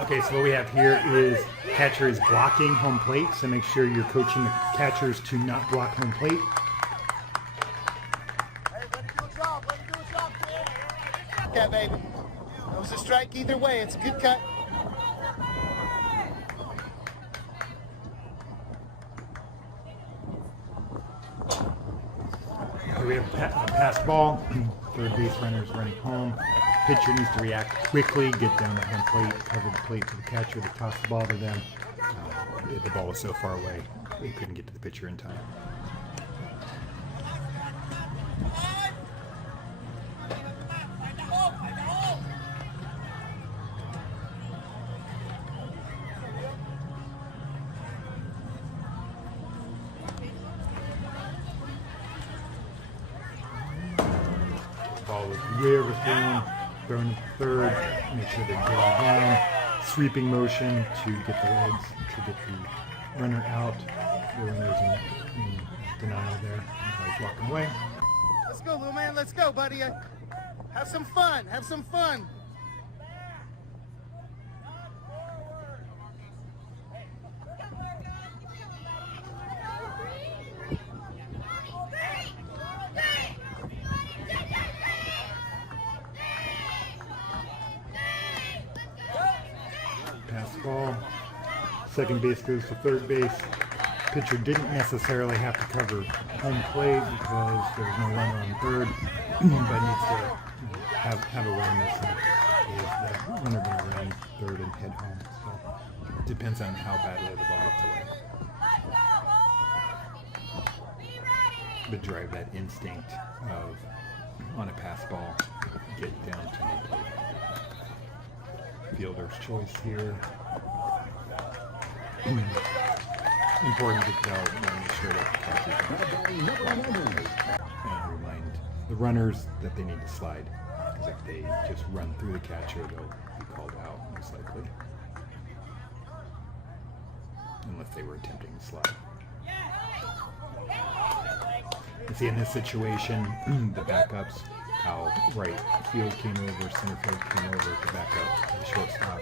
Okay, so what we have here is catcher is blocking home plate, so make sure you're coaching the catchers to not block home plate. Hey, let it do a job, let it do a job, kid. Yeah, baby. That was a strike either way. It's a good cut. Here we have a pass ball. Third base runner is running home. Pitcher needs to react quickly, get down the home plate, cover the plate for the catcher to toss the ball to them. The ball was so far away, they couldn't get to the pitcher in time. Ball was way overthrown, thrown to third, make sure they're getting down, sweeping motion to get the legs, to get the runner out. The runner's in denial there, he's walking away. Let's go, little man, let's go, buddy. Have some fun, have some fun. Pass ball. Second base goes to third base. Pitcher didn't necessarily have to cover home plate because there's no runner on third, but needs to have awareness of is the runner going to run third and head home. So it depends on how badly the ball gets away. But drive that instinct of on a pass ball, get down to home plate. Fielder's choice here. Important to tell, make sure that the catchers and remind the runners that they need to slide, because if they just run through the catcher, they'll be called out most likely, unless they were attempting to slide. You see in this situation, the backups, how right field came over, center field came over to back up the shortstop.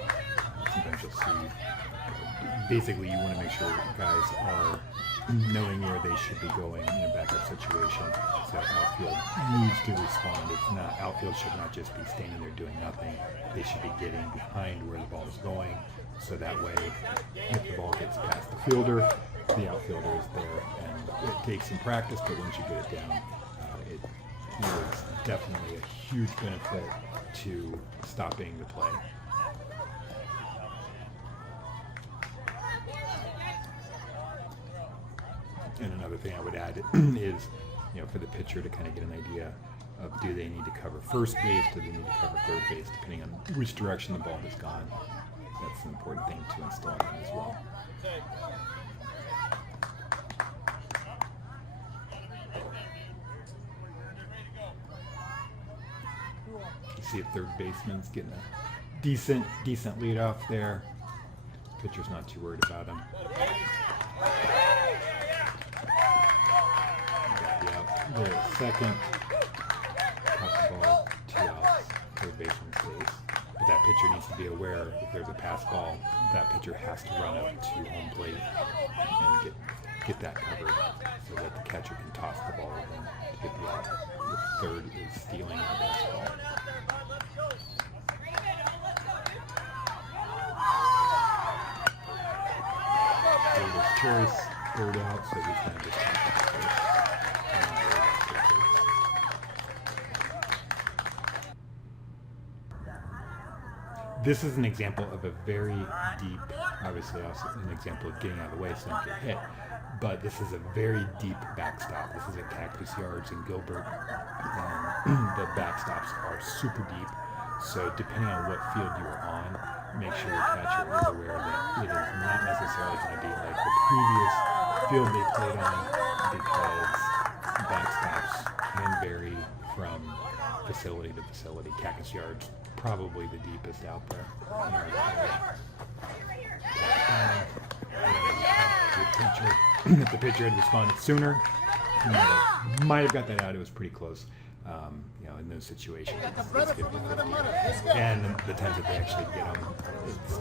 Sometimes you'll see, basically you want to make sure guys are knowing where they should be going in a backup situation. So outfield needs to respond. It's not, outfield should not just be standing there doing nothing. They should be getting behind where the ball is going. So that way, if the ball gets past the fielder, the outfielder is there. And it takes some practice, but once you get it down, it is definitely a huge benefit to stopping the play. And another thing I would add is, for the pitcher to kind of get an idea of, do they need to cover first base, do they need to cover third base, depending on which direction the ball has gone. That's an important thing to instill in them as well. You see a third baseman's getting a decent lead off there. Pitcher's not too worried about him. The second, pop the ball, 2 outs, third baseman stays. But that pitcher needs to be aware if there's a pass ball, that pitcher has to run up to home plate and get that covered so that the catcher can toss the ball to get the out. The third is stealing the pass ball. Third is choice, third out, so he's going to just This is an example of a very deep, obviously also an example of getting out of the way so you don't get hit, but this is a very deep backstop. This is at Cactus Yards in Gilbert. The backstops are super deep, so depending on what field you are on, make sure your catcher is aware that it is not necessarily going to be like the previous field they played on, because backstops can vary from facility to facility. Cactus Yards probably the deepest out there in our area. If the pitcher had responded sooner, he might have got that out. It was pretty close. You know, in those situations, it's 50-50. And the times that they actually get them, it's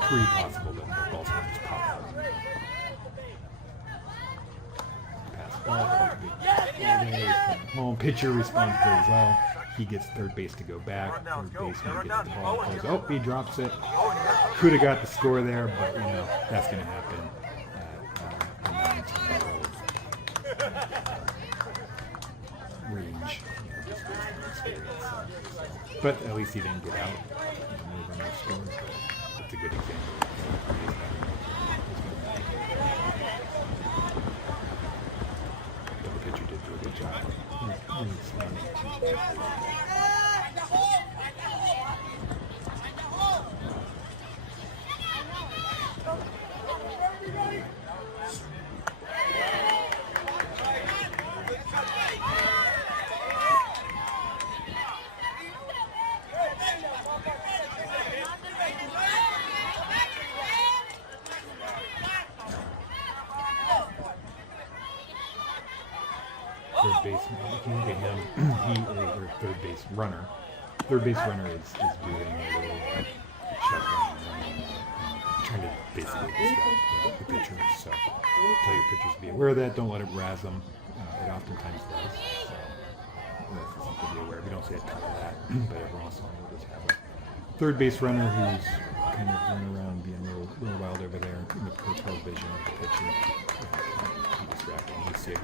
pretty possible that the ball's going to just pop out. Pass ball, home. Pitcher responds very well. He gets third base to go back. Third baseman gets the ball. Goes, oh, he drops it. Could have got the score there, but you know that's going to happen at a 19-year-old range. Just based on experience. But at least he didn't get out. Move on the score. It's a good example. But the pitcher did do a good job. Third baseman, if you look at him, or third base runner. Third base runner is doing a little shuffling and trying to basically distract the pitcher. So tell your pitchers to be aware of that. Don't let it razz them. It oftentimes does. So that's something to be aware of. We don't see a ton of that, but every once in a while we'll just have a third base runner who's kind of running around being a little wild over there in the peripheral vision of the pitcher. Distracting. You see a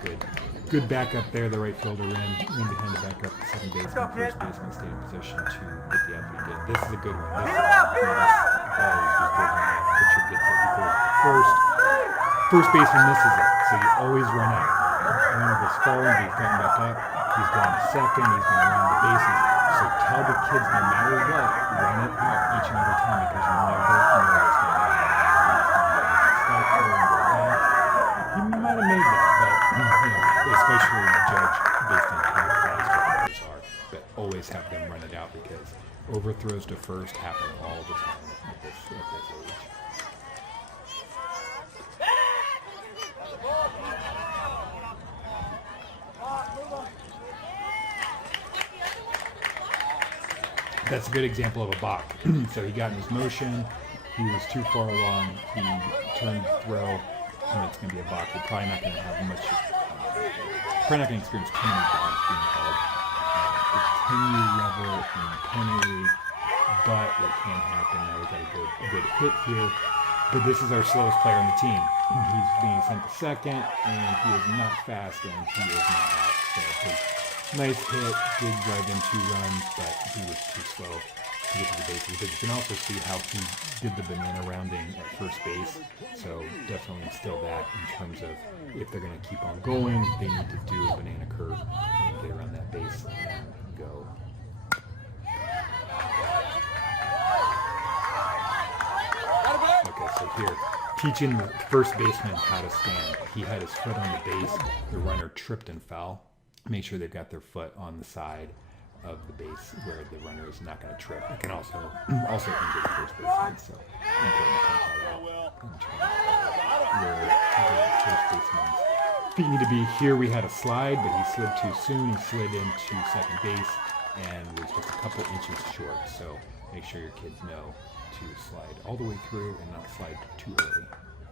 good backup there, the right fielder in behind the backup, the second baseman, first baseman stay in position to get the outfield good. This is a good one. This always was good when the pitcher gets it because first baseman misses it, so you always run out. Runner was falling, he's gotten back up, he's going second, he's going to run the bases. So tell the kids no matter what, run it out each and every time because you never know what's going to happen. Stop there and go back. He might have made that, but you know, especially judge based on how fast the players are. But always have them run it out because overthrows to first happen all the time at this age. That's a good example of a balk. So he got in his motion, he was too far along, he turned to throw, and it's going to be a balk. We're probably not going to have much, probably not going to experience too many balks being called. It's 10-year level in Pony League, but it can happen. Now we've got a good hit here, but this is our slowest player on the team. He's being sent to second, and he is not fast, and he is not out. So his nice hit, did drive in 2 runs, but he was too slow to get to the bases. But you can also see how he did the banana rounding at first base. So definitely instill that in terms of if they're going to keep on going, they need to do a banana curve and get around that base and go. Okay, so here, teaching the first baseman how to stand. He had his foot on the base. The runner tripped and fell. Make sure they've got their foot on the side of the base where the runner is not going to trip. It can also injure the first baseman, so important to point that out in terms of where the first baseman's feet need to be. Here we had a slide, but he slid too soon. He slid into second base and was just a couple inches short. So make sure your kids know to slide all the way through and not slide too early.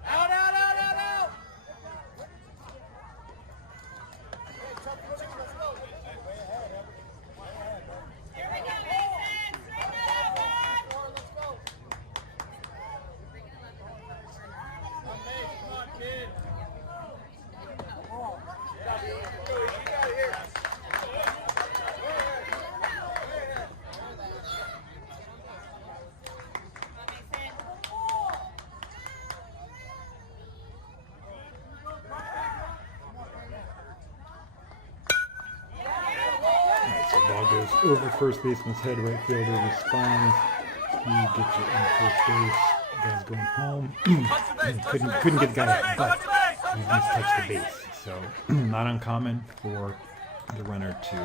Out, out, out, out, out! Ball goes over first baseman's head, right fielder responds. He gets it on first base. Guy's going home. couldn't get the guy out, but he mistouched the base. So not uncommon for the runner to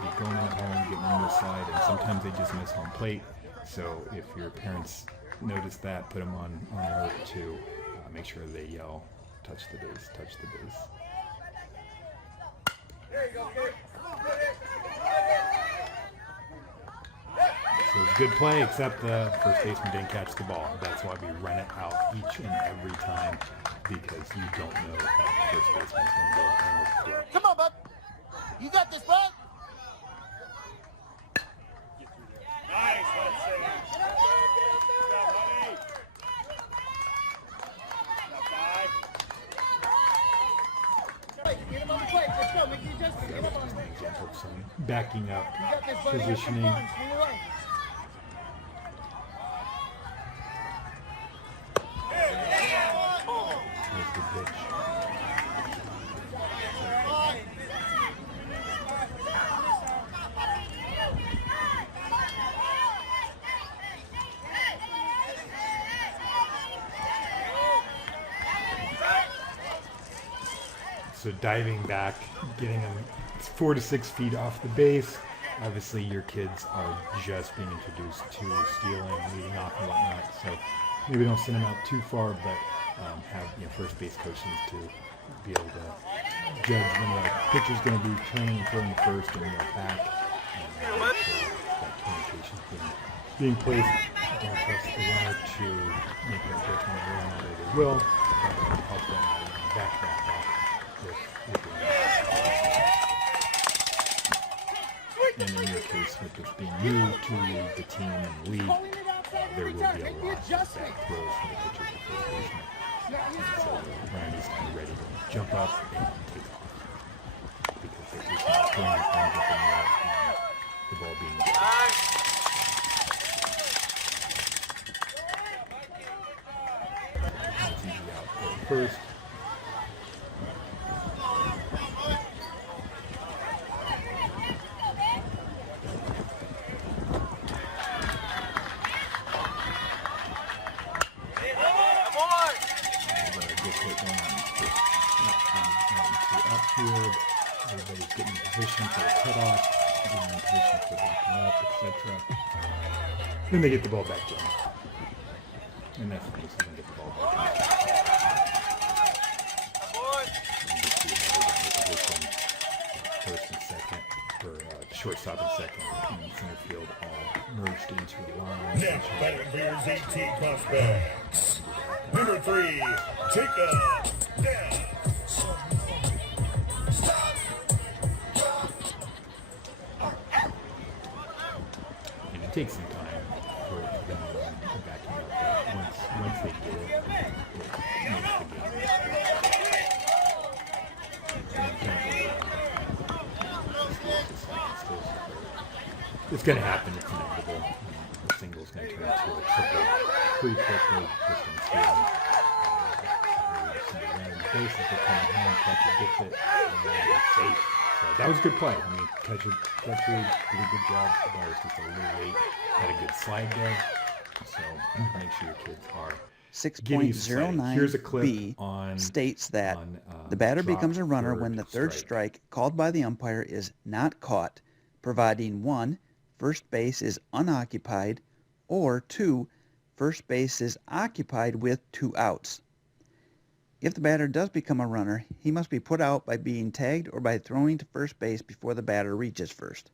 be going at home, getting on the side, and sometimes they just miss home plate. So if your parents notice that, put them on alert to make sure they yell, touch the base, touch the base. There you go, kid. Good play, except the first baseman didn't catch the ball. That's why we run it out each and every time, because you don't know if that first baseman's going to go and throw. Come on, bud. You got this, bud. Nice, let's see. Get him on the plate. Let's go. Make the adjustment. Get him on. An example of some backing up, You got this, buddy. positioning. Swing away. There's the pitch. So diving back, getting them 4 to 6 feet off the base. Obviously, your kids are just being introduced to stealing, leading off, and whatnot. So maybe don't send them out too far, but have first base coach needs to be able to judge when the pitcher's going to be turning and throwing first and back, and make sure that communication's being placed. Don't trust the runner to make that pitch when they run, although they will, but help them back that up. And in your case, with this being new to the team and the league, there will be a lot of back throws from the pitcher to first baseman. And so the runner needs to be ready to jump up and take off. Because if you're not throwing your thumbs up in the air and the ball being good. It's easy out first. Outfield, everybody's getting in position for the cutoff, getting in position for backing up, etc. Then they get the ball back in. And that's when they get the ball back in. First and second, or shortstop and second, and center field all merged into a line. Next, batting for your ZT prospects. Number 3, Jacob down. Take some time for them backing up, but once they get it, it makes the game. It's going to happen. It's inevitable. The single's going to turn into a triple pretty quickly. Just in stealing. The bases are coming home. Catcher gets it, and then it's safe. So that was a good play. I mean, catcher did a good job. The ball was just a little late. Had a good slide there. So make sure your kids are 6.09b states that the batter becomes a runner when the third strike called by the umpire is not caught, providing 1, first base is unoccupied, or 2, first base is occupied with 2 outs. If the batter does become a runner, he must be put out by being tagged or by throwing to first base before the batter reaches first.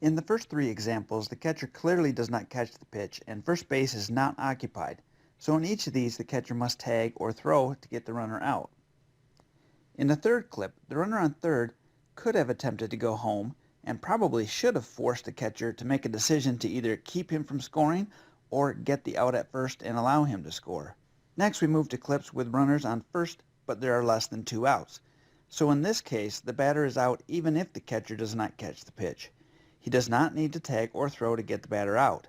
In the first 3 examples, the catcher clearly does not catch the pitch and first base is not occupied, so in each of these the catcher must tag or throw to get the runner out. In the third clip, the runner on third could have attempted to go home and probably should have forced the catcher to make a decision to either keep him from scoring or get the out at first and allow him to score. Next, we move to clips with runners on first, but there are less than 2 outs. So in this case, the batter is out even if the catcher does not catch the pitch. He does not need to tag or throw to get the batter out.